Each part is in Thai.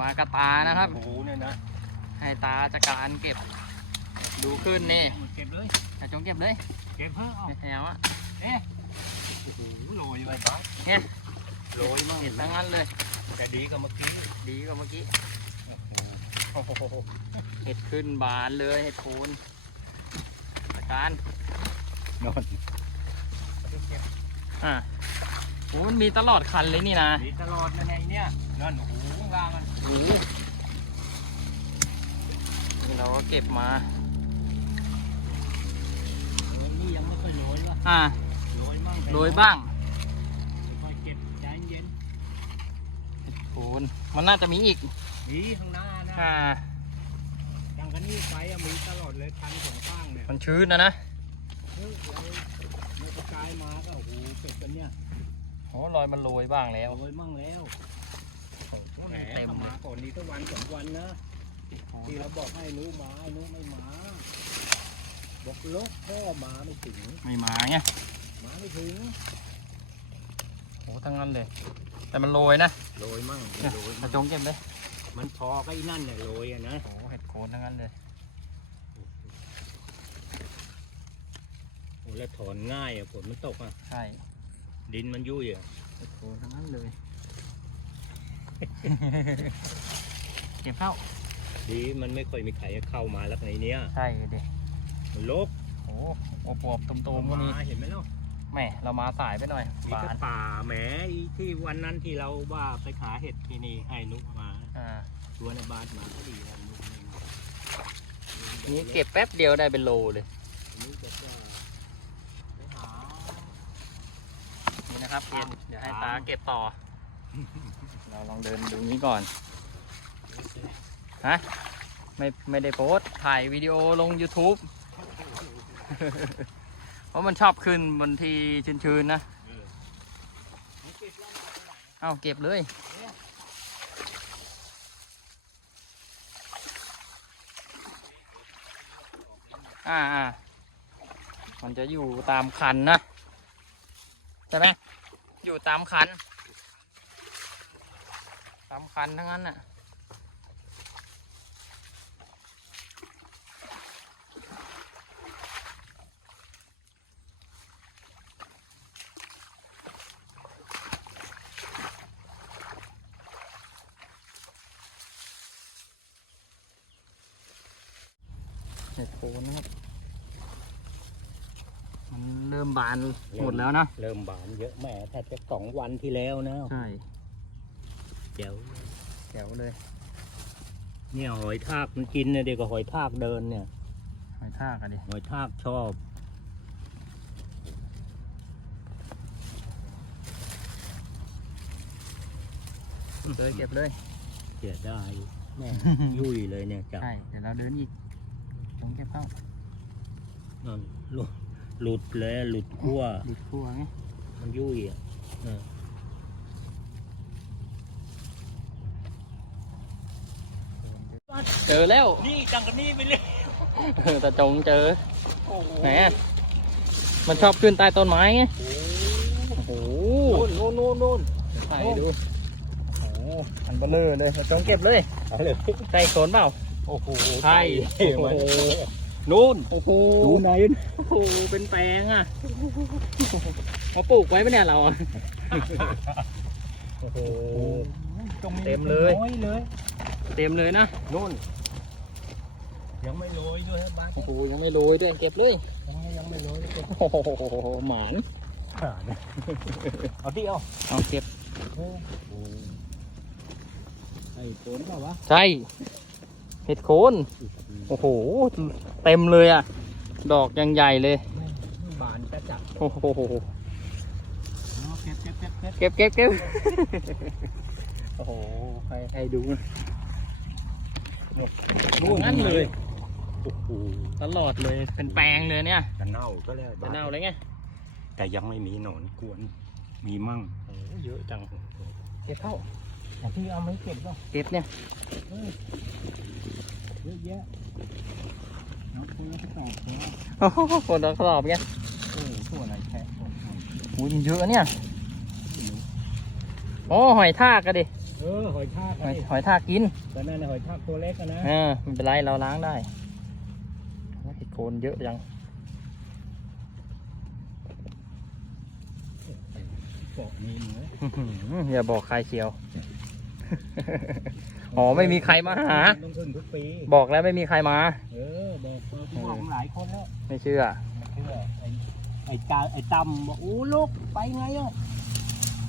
มากระตานะครับ โอ้โหเนี่ยนะให้ตาจัดการเก็บ ดูขึ้นนี่เก็บเลยแต่จงเก็บเลย เก็บเพิ่มเอาแถวอะโอ้โหโรยไว้บ้างเนี่ยโรยมั่งเห็นทั้งนั้นเลย แต่ดีก็เมื่อกี้ ดีกว่าเมื่อกี้โอ้โหเห็ดขึ้นบานเลยเห็ดโคนจัดการนอนอะโอ้มันมีตลอดคันเลยนี่นะดีตลอดนะเนี่ยไอ้เนี่ยนั่นโอ้โหข้างล่างมันโอ้โห นี่เราก็เก็บมาโรยนี่ยังไม่ค่อยโรยว่ะอะโรยมั่งโรยบ้างค่อยเก็บใจเย็นโคนมันน่าจะมีอีกดีข้างหน้านะอ่าดังกันนี่ไฟอะมีตลอดเลยคันสองข้างเนี่ยมันชื้นนะนะเฮ้ยเราเรากระจายมาก็โอ้โหเก็บกันเนี่ยโอ้รอยมันโรยบ้างแล้วโรยมั่งแล้ว แหมเต็มถ้าเลมายก่อนนี้ก็วันสองวันนะที่เราบอกให้หนูมาไอ้หนูไม่มาบอกลกพ่อมาไม่ถึงไม่มาไงมาไม่ถึงโอ้ทั้งนั้นเลย แต่มันโรยนะโรยมั่งเนี่ยโรยกระมั่งจงเก็บเลยมันพอก็ไอ้นั่นเนี่ยโรยอะนะโอ้เห็ดโคนทั้งนั้นเลยโอ้แล้วถอนง่ายอะฝนมันตกอะใช่ดินมันยุ่ยอะเห็ดโคนทั้งนั้นเลย เก็บเข้า ดีมันไม่ค่อยมีใครเข้ามาแล้วในเนี้ยใช่ดิมันลกโอ้อวบๆตุ่มๆก็มีาเห็นไหมเนาะแหม่เรามาสายไปหน่อยมีบากระนป่าแหมอีที่วันนั้นที่เราว่าไปหาเห็ดที่นี่ให้นุกมาอ่าชวนในบ้านมาก็ดีนะนุกไม่มานี่เก็บแป๊บเดียวได้เป็นโลเลยนุกจะก็ไปหานี่นะครับเพียนเดี๋ยวให้ตาเก็บต่อ เราลองเดินดูนี้ก่อน ฮะ ไม่ไม่ได้โพสต์ถ่ายวิดีโอลง YouTube เพราะมันชอบขึ้นบนที่ชื้นๆนะ เอาเก็บเลยอ่าอ่ามันจะอยู่ตามคันนะ ใช่ไหมอยู่ตามคัน ตามคันทั้งนั้นน่ะเห็ดโคนนะครับมันเริ่มบานหมดแล้วนะ เริ่มบานเยอะแหม่แทบจะสองวันที่แล้วนะ ใช่ เดี๋ยวแถวเลย เนี่ยหอยทากมันกินเนี่ยเด็กกับหอยทากเดินเนี่ย หอยทากอะดิ หอยทากชอบเลยเก็บเลย เสียดายแม่ยุ่ยเลยเนี่ยจับใช่ เดี๋ยวเราเดินอีกต้องเก็บเข้านั่นหลุดหลุดเลยหลุดขั้วดิดคั่วไงมันยุ่ยอะ เออเจอแล้วนี่จังกันนี่ไปเลยตาจงเจอโอ้โหแหมมันชอบขึ้นใต้ต้นไม้ไงโอ้โหโน่นโน่นโน่นใส่ดูโอ้โหอันเบลอเลยตาจงเก็บเลยเอาเลยใส่โซนเปล่าโอ้โหใช่โอ้โอ้โหโหนู่นโอ้โหดูไหนโอ้โหเป็นแปลงอะมาปลูกไว้ปะเนี่ยเราอะโอ้โหเต็มเลยน้อยเลย เต็มเลยนะนู่น ยังไม่โรยด้วยครับบ้านโอ้โหยังไม่โรยด้วยเก็บเลยยังยังไม่โรยเลยโอ้โหหมานเอาที่เอาเอาเก็บโอ้โหไอ้ฝนเปล่าวะใช่เห็ดโคนโอ้โหเต็มเลยอะ ดอกยังใหญ่เลยบานจะจับโอ้โหเอาเก็บเก็บเก็บเก็บเก็บเก็บเก็บโอ้โหให้ให้ดูนะนู่นงั้นเลย โอ้โหตลอดเลยเป็นแปลงเลยเนี่ยจะเน่าก็แล้วจะเน่าเลยไงแต่ยังไม่มีหนอนกวน มีมั่งโอ้โหเยอะจังเก็บเข้าแต่ที่เอาไม่เก็บก็เก็บเนี่ยเยอะแยะน้องคุยก็ตอบว่าโอ้โหคนละกรอบไงเออตัวอะไรแค่โอ้ยมันเยอะเนี่ยโอ้หอยทากอะดิเออหอยทากหอยอะดิหอยทากกิน แต่นั่นน่ะหอยทากตัวเล็กอะนะ เออไม่เป็นไรเราล้างได้ โอ้ยโคนเยอะจังเกาะมีเหนืออื้อหืออย่าบอกใครเชียวอ๋อไม่มีใครมาหา ต้องขึ้นทุกปี บอกแล้วไม่มีใครมา เออบอกเออพี่บอกหลายคนแล้ว ไม่เชื่อไม่เชื่อไอ้ไอ้ตาไอ้ตำบอกโอ้ลูกไปไงอะ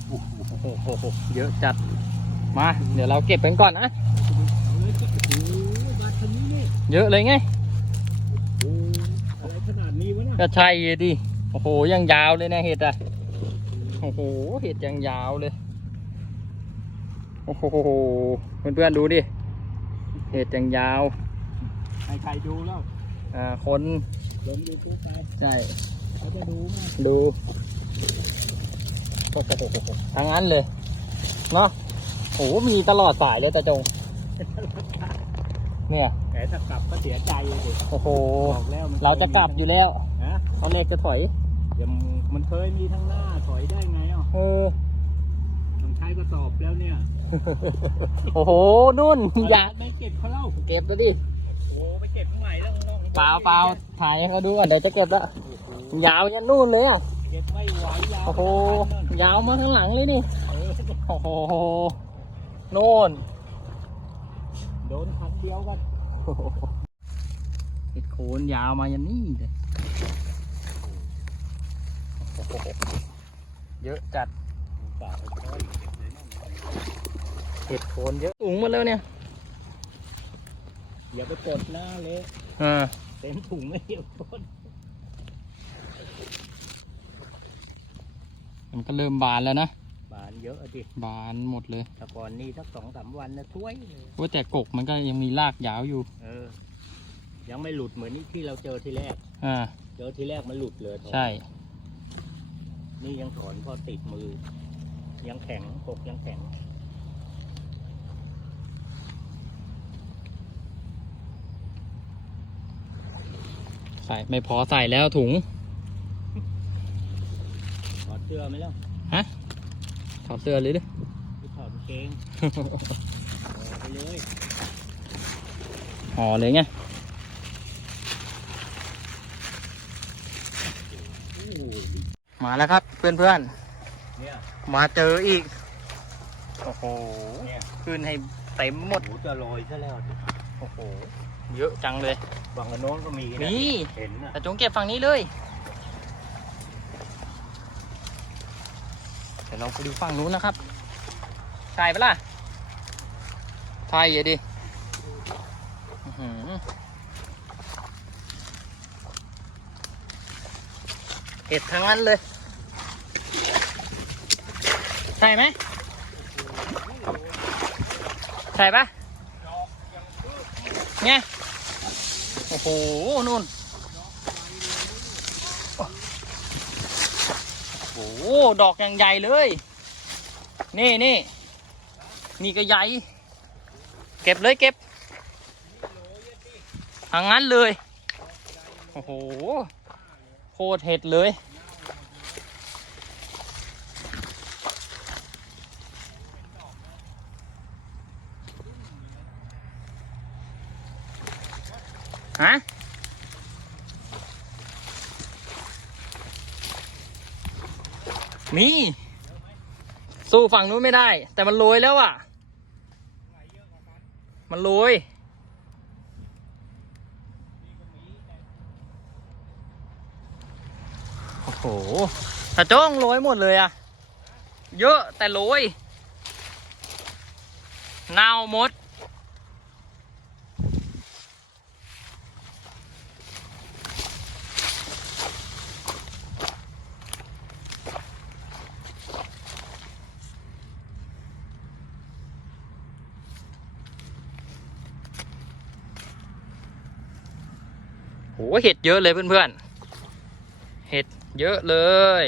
โอ้โหโอ้โหโหเยอะจัด มา เดี๋ยวเราเก็บกันก่อนนะเอาเลยโอ้โหบาทคันนี้นี่เยอะเลยไง ก็ใช่ดิ โอ้โห ยังยาวเลยนะเห็ดอะ โอ้โห เห็ดยังยาวเลย โอ้โห เพื่อนๆดูดิ เห็ดยังยาว ใครใครดูแล้ว อ่า คนลงดูตัวไปใช่เขาจะดูมั้ยดูโอ้โหทั้งนั้นเลย เนาะโอ้โห มีตลอดสายเลยตาจง เนี่ยแต่ถ้ากลับก็เสียใจเลยดิโอ้โหบอกแล้วมันเราจะกลับอยู่แล้ว ฮะเขาเล็กจะถอยเดี๋ยวมันเคยมีทั้งหน้าถอยได้ไงอะเออต้องใช้กระสอบแล้วเนี่ย โอ้โหนุ่นอย่าไม่เก็บเขาเล่าเก็บตัวดิโอ้ไปเก็บข้างในแล้วน้องเปล่าเปล่าถ่ายให้เขาดูก่อนเดี๋ยวจะเก็บละยาวยันนู่นเลยอะเก็บไม่ไหวยาวโอ้โหเป็นพันนั่นยาวมาข้างหลังเลยนี่เออโอ้โหโน่นโดนคันเดียวกันเห็ดโคนยาวมายันนี่เลย โอ้โหเยอะจัดฝากไว้ก่อนเก็บเลยนะเห็ดโคนเยอะสูงหมดแล้วเนี่ยอย่าไปกดหน้าเละอ่าเต็มถุงไม่เดียวกดมันก็เริ่มบานแล้วนะ บานเยอะอะดิบานหมดเลยแต่ก่อนนี่สักสองสามวันนะช่วยเลยว่าแต่กกมันก็ยังมีรากยาวอยู่ เออ ยังไม่หลุดเหมือนที่เราเจอทีแรก อ่า เจอทีแรกมันหลุดเลย ใช่ นี่ยังถอนพอติดมือ ยังแข็งกกยังแข็ง ใส่ไม่พอใส่แล้วถุง ถอดเสื้อไหมล่ะถอดเสื้อเลยดิไปถอดกางเกงเอาไปเลย ห่อเลยไง โอ้ย มาแล้วครับเพื่อนเพื่อนเนี่ยๆมาเจออีก โอ้โหเนี่ยขึ้นให้เต็มหมด หูจะลอยซะแล้ว โอ้โห เยอะจังเลยฝั่งโน้นก็มีะนี่ เห็นนะแต่จงเก็บฝั่งนี้เลย เดี๋ยวเราไปดูฝั่งนู้นนะครับใช่ปะล่ะใช่อะดิอื้อหือเห็ดทั้งนั้นเลย ใช่ไหมใช่ปะเนี่ยโอ้โหนู่นโอ้โหดอกอย่างใหญ่เลย นี่นี่นี่ก็ใหญ่ เก็บเลยเก็บทางนั้นเลย โอ้โห โคตรเห็ดเลย ฮะมีสู้ฝั่งนู้นไม่ได้ แต่มันโรยแล้วอะ มันโรยโอ้โหตะจ้องโรยหมดเลยอะ เยอะแต่โรยเน่าหมด โหเห็ดเยอะเลยเพื่อนๆ เห็ดเยอะเลย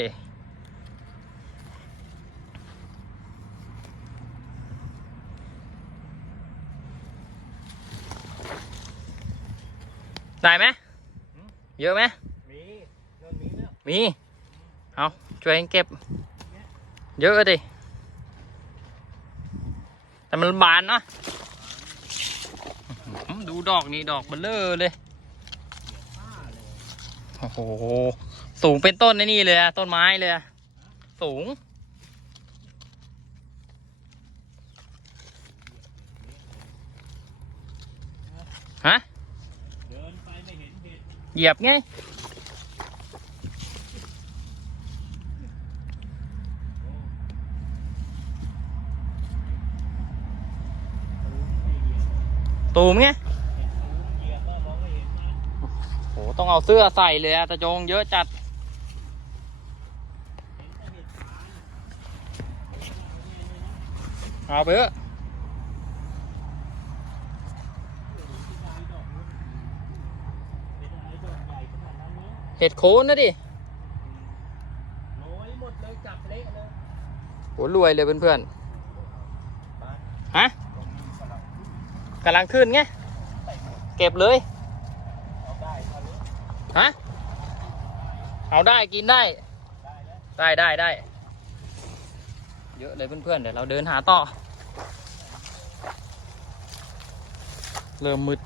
ได้ไหมเยอะไหมมีเรื่องนี้นะมีเอาช่วยกันเก็บ เยอะดิ แต่มันบานเนาะอื้อหือดูดอกนี่ดอกเบลเลอร์เลยป้าเลย โอ้โห สูงเป็นต้นไอ้นี่เลยอะต้นไม้เลยอะสูง ฮะ เดินไปไม่เห็นเห็ดเหยียบไง ตูมไง เห็ดตูมเหยียบก็มองไม่เห็นมัน โหต้องเอาเสื้อใส่เลยอะตะจงเยอะจัด เอาไปเถอะเห็ดโคนนะดิโหรวยเลยเพื่อนบ้านๆฮะกำลังขึ้นไง เก็บเลย เอาได้เอาเลย ฮะ เอาได้กินได้ได้แล้ได้ได้ได้ เยอะเลยเพื่อนๆ เดี๋ยวเราเดินหาต่อ เริ่มมืด